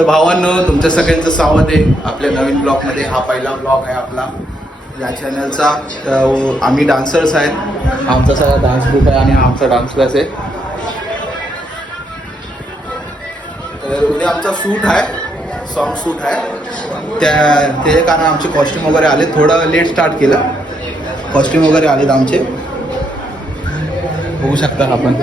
तर भावांनो, तुमच्या सगळ्यांचं स्वागत आहे आपल्या नवीन ब्लॉगमध्ये. हा पहिला ब्लॉग आहे आपला या चॅनलचा. तर आम्ही डान्सर्स आहेत. आमचा सगळा डान्स ग्रुप आहे आणि आमचा डान्स क्लास आहे. तर उद्या आमचा शूट आहे, सॉन्ग शूट आहे. त्याचे कारण आमचे कॉस्ट्यूम वगैरे आले. थोडं लेट स्टार्ट केलं. कॉस्ट्यूम वगैरे आलेत आमचे, बघू शकता आपण.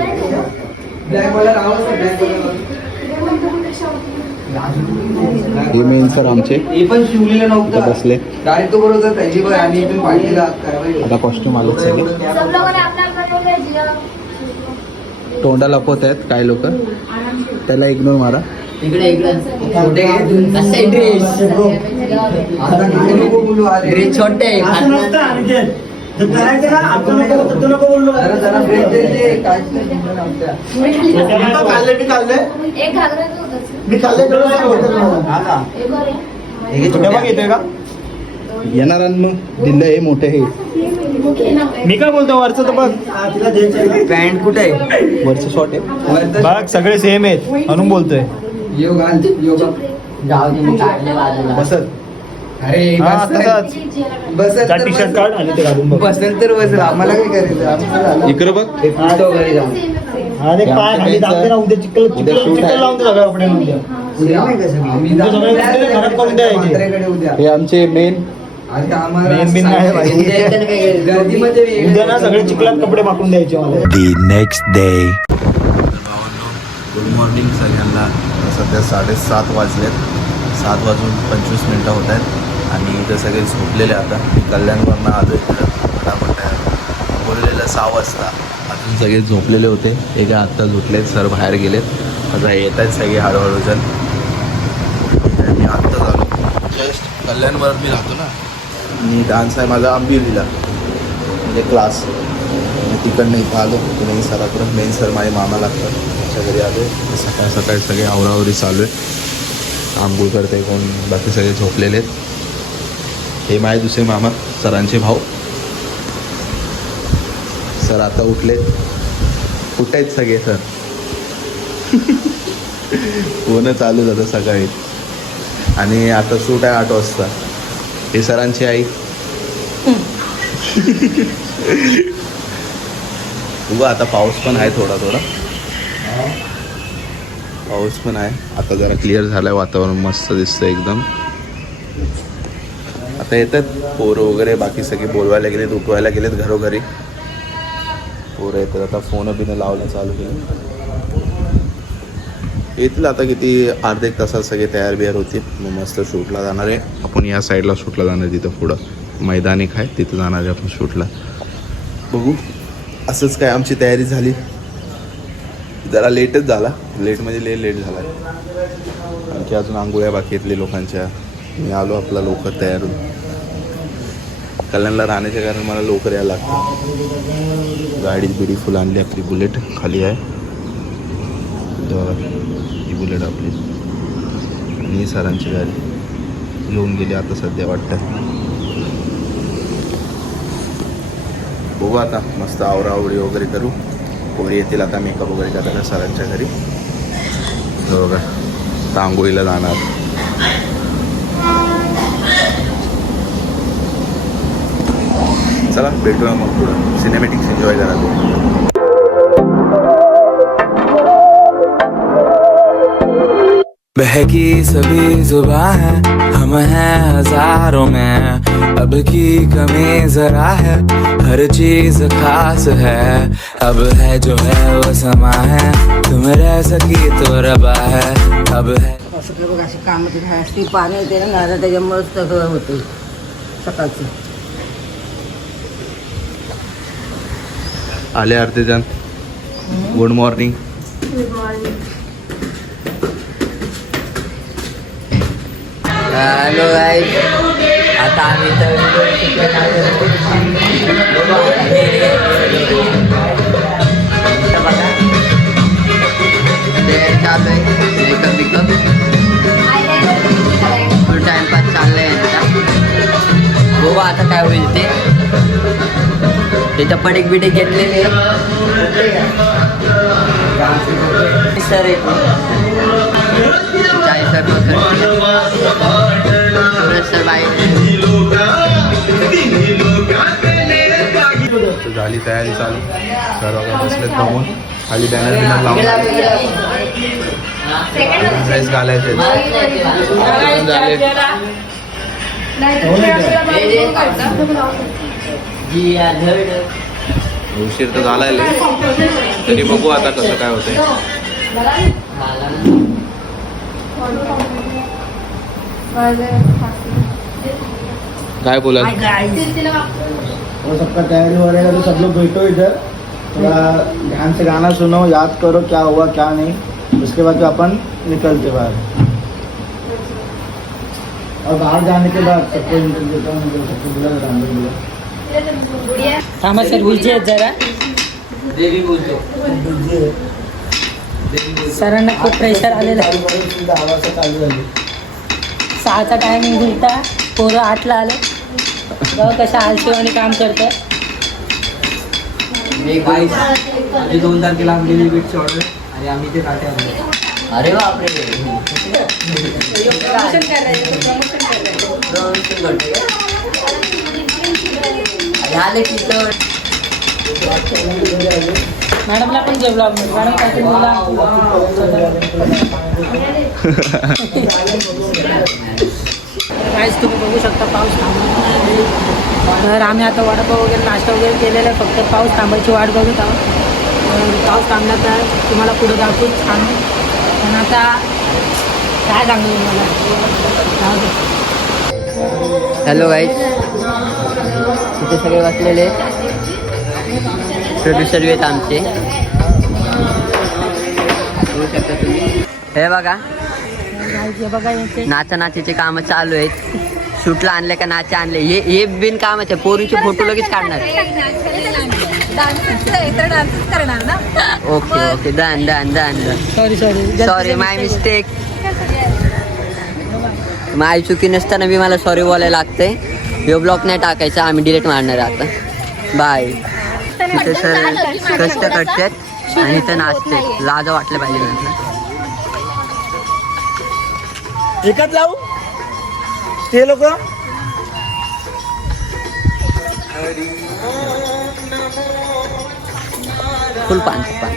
हे मेन सर आमचे पण शिवलेलं नव्हतं बसले. डायरेक्ट तो बरोबर त्याची पण आणि इथून पाठीला आता कॉस्ट्यूम आलेत सगळे. तोंडा लपवत आहेत काही लोक, त्याला इग्नोर मारा. इकडे ड्रेस छोटे येणाऱ्यांना दिलं हे मोठे. हे मी काय बोलतो, वरचं तर बघ. पॅन्ट कुठे आहे? वरचं शॉर्ट आहे बघ, सगळे सेम आहेत म्हणून बोलतोय. बसत. अरे बसत टी शर्ट काढ आणि ते घालून बघ. बसेल तर बसेल, आम्हाला काय करायचं? आम्हाला इकडं बघ. घरी जाऊ. आणि पाय खाली दाबते ना, उद्या चिखल उद्या shoot चिखल आहे. लावून सगळं आपण उद्या. उद्या नाही का सगळी? उद्या सगळे उद्या घरात करून द्यायचे. म्हाताऱ्याकडे उद्या. हे आमचे मेन. अरे आम्हाला मेन बिन नाही भाई. उद्या येताना काय करायचं? गर्दीमध्ये उद्या ना सगळे चिखलात कपडे मागून द्यायचे मला. The next day. Good morning सगळ्यांना. सध्या 7:30 वाजलेत. 7:25 होत आहेत आणि इथं सगळे झोपलेले. आता मी कल्याणवरनं आलो इकडं. मला म्हणतात बोललेलं 6 वाजता. अजून सगळे झोपलेले होते. हे काय आत्ता झोपलेत, सर बाहेर गेलेत. आता येत आहेत सगळे हळूहळू जण. मी आत्ता झालो जस्ट. कल्याणवर मी राहतो ना, आणि डान्स आहे माझा आंबिवलीला, म्हणजे क्लास. मी तिकडनं इथं आलो मेन सराकडं. मेन सर माझे मामा लागतात, त्याच्या घरी आलो. सकाळ सकाळी सगळे आवरावरी चालू आहे. आंघोळ करते कोण, बाकी सगळे झोपलेले आहेत. हे माझे दुसरे मामा, सरांचे भाऊ. सर आता उठले. कुठे आहेत सगळे सर? फोन चालू झालं सकाळी. आणि आता शूट आहे 8 वाजता. हे सरांची आई. उगा आता पाऊस पण आहे, थोडा थोडा पाऊस पण आहे. आता जरा क्लिअर झालं आहे वातावरण, मस्त दिसतं एकदम. आता येतात पोरं वगैरे, बाकी सगळे बोलवायला गेलेत, उठवायला गेलेत घरोघरी. पोरं येतात. आता फोन बिनं लावणं चालू केलं. येतील आता किती, अर्धा 1 तासात सगळे तयार बियार होतील. मग मस्त शूटला जाणार आहे आपण. या साईडला शूटला जाणार आहे, तिथं पुढं मैदान एक आहे, तिथं जाणार आहे आपण शूटला. बघू. असंच काय आमची तयारी झाली. जरा लेटच झाला. लेट म्हणजे लेट झाला. आणखी अजून आंघोळ्या बाकी येतले लोकांच्या. मी आलो आपला लवकर तयार होऊन. कल्याणला राहण्याच्या कारण मला लवकर यायला लागतं. गाडी बिडी फुल आणली आपली. बुलेट खाली आहे. ही बुलेट आपली आणि सरांची गाडी येऊन गेली आता सध्या वाटतं. बघू आता मस्त आवरावरी वगैरे करू. पोरी येतील आता मेकअप वगैरे करायला सरांच्या घरी. बघा आता आंघोळीला जाणार. चला भेटूया मग पुढं. सिनेमॅटिक्स एन्जॉय करा. बहकी सभी जुबां है, हम हैं हजारों में. अब की कमी जरा है, हर चीज खास है. अब है जो है वो समा है, तुम रह सकी तो रबा है. अब है असं बघ, अशी कामं तिथे असती. पाणी येते ना घरात, त्याच्यामुळे सगळं होते सकाळचं. आले अर्धे जण. Good morning. Hello guys. आता आम्ही तर चालू आहे मेकअप फुल टाइमपास चाललंय यांचा. बघू आता काय होईल ते. त्याच्या पडेक बिडेक घेतलेले सर एक 40 सर तयारी चालू. सर्व काही बसलेत थांबून. खाली बॅनर बिनर लावून ड्रेस घालायचे झाले. उशीर तर झालाय तरी बघू आता कसं काय होतंय. काय बोला और सबका तैयारी हो रहेगा तो सब लोग बैठो इधर, थोड़ा ध्यान से गाना सुनो, याद करो क्या हुआ क्या नहीं, उसके बाद जो अपन निकलते बाहर. और बाहर जाने के बाद सबको इंटरव्यू देता हूँ, सबको बुला थांबा सर विजय जरा देवी बोलतो. सरांना खूप प्रेशर आलेलं आहे. आवाज चालू झाली. 6चा टायमिंग होता, पोरं 8ला आले. बघा कशा आलसेवानी काम करतात. मी 2 तारखेला आपली बीटची ऑर्डर आणि आम्ही ते काटे आणले. अरे बापरे. झाले की तर मॅडमला पण जेवला मॅडम काहीतरी बोला. काहीच तुम्ही बघू शकता पाऊस थांबला. तर आम्ही आता वडापाव वगैरे नाश्ता वगैरे केलेला आहे, फक्त पाऊस थांबायची वाट बघत आहोत. पाऊस थांबला तर तुम्हाला पुढे दाखवून छान. पण आता काय सांगू तुम्हाला. हॅलो गाईज, इथे सगळे बसलेले प्रोड्युसर आहेत आमचे. बघू शकता तुम्ही. हे बघा हे बघा इथे नाचानाचीचे कामं चालू आहेत. शूटला आणले का नाचे आणले, हे बिन कामाचे पोरीचे फोटो लगेच काढणार. Okay okay done done done done. Sorry my mistake. माझी चुकी नसताना बी मला सॉरी बोलायला लागतंय. हे ब्लॉग नाही टाकायचा, आम्ही डिलीट मारणार आता. बाय. तिथे सर कष्ट करतात आणि इथं नाचते. लाज वाटलं पाहिजे म्हटलं. एकच लावू ते लोक. फुल पान पान.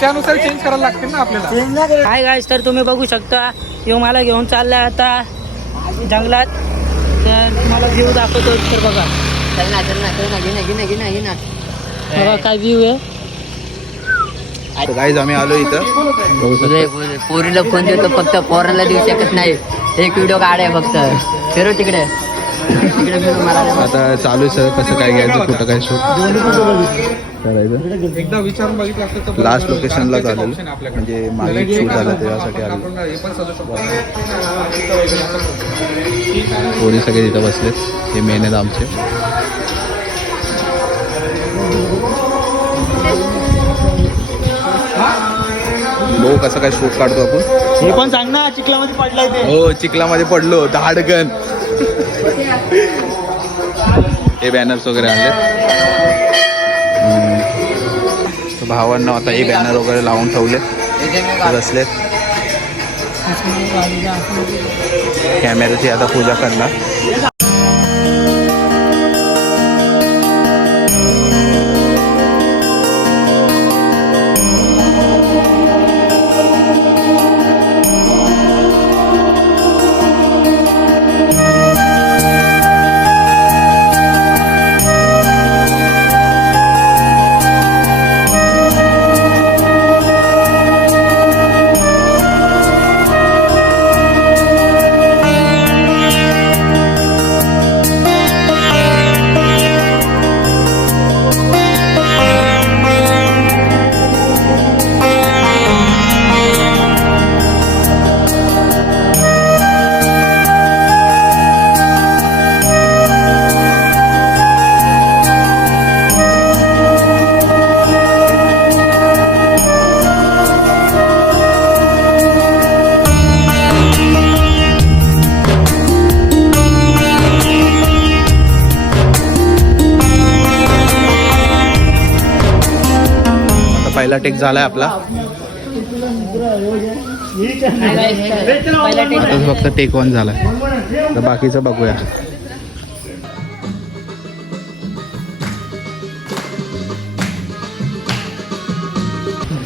त्यानुसार चेंज करायला लागतील ना आपल्याला. हाय गाईस, तर तुम्ही बघू शकता यो मला घेऊन चाललाय आता जंगलात. तर तुम्हाला व्ह्यू दाखवतो. तर बघा चल ना चल ना चल ना, घे ना घे ना घे ना घे ना. बघा काय व्ह्यू आहे. गाईज आम्ही आलो इथं. पोरीला फोन देतो, फक्त पोराला देऊ शकत नाही. एक व्हिडिओ काढाय फक्त. फिरो तिकडे तिकडे फिरू मला. आता चालू आहे सर कसं काय घ्यायचं, कुठं काय शूट करायचं. एकदा विचारून बघितलं असतं तर लास्ट लोकेशनला झालेलं, आपल्याकडे म्हणजे मागे शूट झालं त्यासाठी आलो. आपण हे पण सजू शकतो. पोरी सगळे तिथं बसलेत. हे मेन आहेत आमचे. भाऊ कसं काय शूट काढतो आपण. हे पण सांग ना, चिखलामध्ये पडलाय ते. हो चिखलामध्ये पडलो धाडगन. हे बॅनर्स वगैरे आणले. भावांना आता हे बॅनर वगैरे लावून ठेवले. बसलेत. कॅमेऱ्याची आता पूजा करणार. पहिला टेक झालाय आपला. पहिला आता फक्त टेक 1 झालाय. तर बाकीचं बघूया.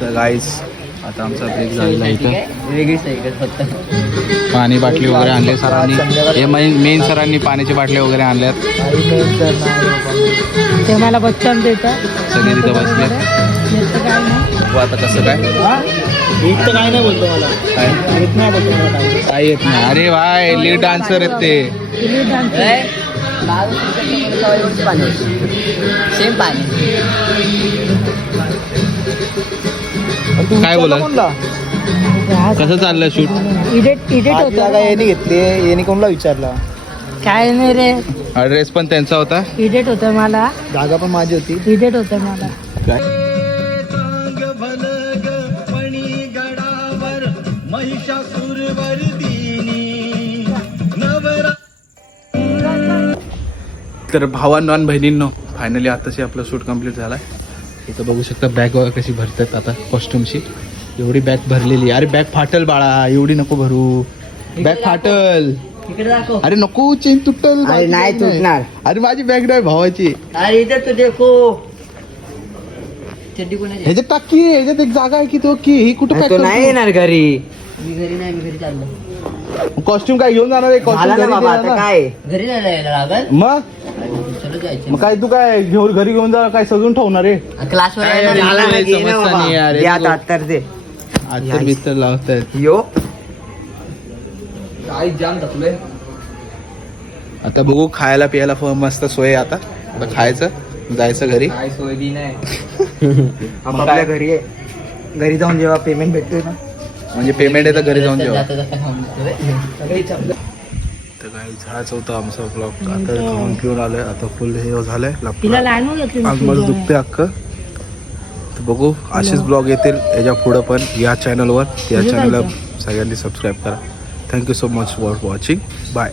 तर गाईस आता आमचा ब्रेक झालेला आहे इथं. वेगळीच आहे इकडे फक्त. पाणी बाटली वगैरे आणले सरांनी. हे मेन सरांनी पाण्याची बाटली वगैरे आणल्यात. ते मला बच्चन देतं. सगळे तिथं बसले. काय नाही. बघू आता कसं काय. इथं काय नाही बोलतो मला. काय येत नाही बोलतो मला काय. काय येत नाही. अरे भाई लीड डान्सर आहेत ते. सेम पाणी. काय बोला कसं चाललं शूट. इडिट होतं. यांनी घेतली यांनी कोणला विचारला. काय नाही रे. ड्रेस पण त्यांचा होता. इडिट होतं मला. जागा पण माझी होती. इडिट होतं मला. काय तर भावांनो आणि बहिणींनो फायनली आताशी आपलं शूट कम्प्लीट झाला आहे. इथं बघू शकता बॅग वगैरे कशी भरतात आता कॉस्ट्युमची. एवढी बॅग भरलेली. अरे बॅग फाटल बाळा एवढी नको भरू. बॅग फाटल. इकडे दाखव. अरे नको चेन तुटल. अरे नाही तुटणार. अरे माझी बॅग नाही भावाची. अरे इधर तो देखो. चड्डी कोणाची? ह्याच्यात टाकी ह्याच्यात एक जागा आहे की तो की ही कुठं तो नाही येणार घरी. मी घरी नाही. मी घरी चाललो. कॉस्ट्युम काय घेऊन जाणार आहे. झाला ना बाबा आता कॉस्ट्युम काय घरी नाही यायला लागल. मग चलो जायचं. मग काय तू काय घेऊन घरी घेऊन जा काय सजून ठेवणार आहे. क्लासवर काय यायला रे, झाला ना, घे ना समजता बाबा. नाही यार. दे आता अत्तर दे. आता बिस्तर लावतायत. यो आता बघू खायला प्यायला मस्त सोय आहे. आता खायचं जायचं घरी. काय सोय बी नाही. आपल्या घरी आहे. घरी जाऊन जेव्हा पेमेंट भेटतोय ना म्हणजे पेमेंट आहे तर घरी जाऊन जेवा. जाता जाता खाऊन घेतोय. तर काही झाडाच होता आमचा ब्लॉग. आता खाऊन पिऊन आलोय. आता फुल हे झालंय. तिला लहान घेतली. आज मला दुखते अख्खं. तर बघू असेच ब्लॉग येतील याच्या पुढं पण या चॅनलवर. या चॅनलला सगळ्यांनी सबस्क्राईब करा. Thank you so much for watching. Bye.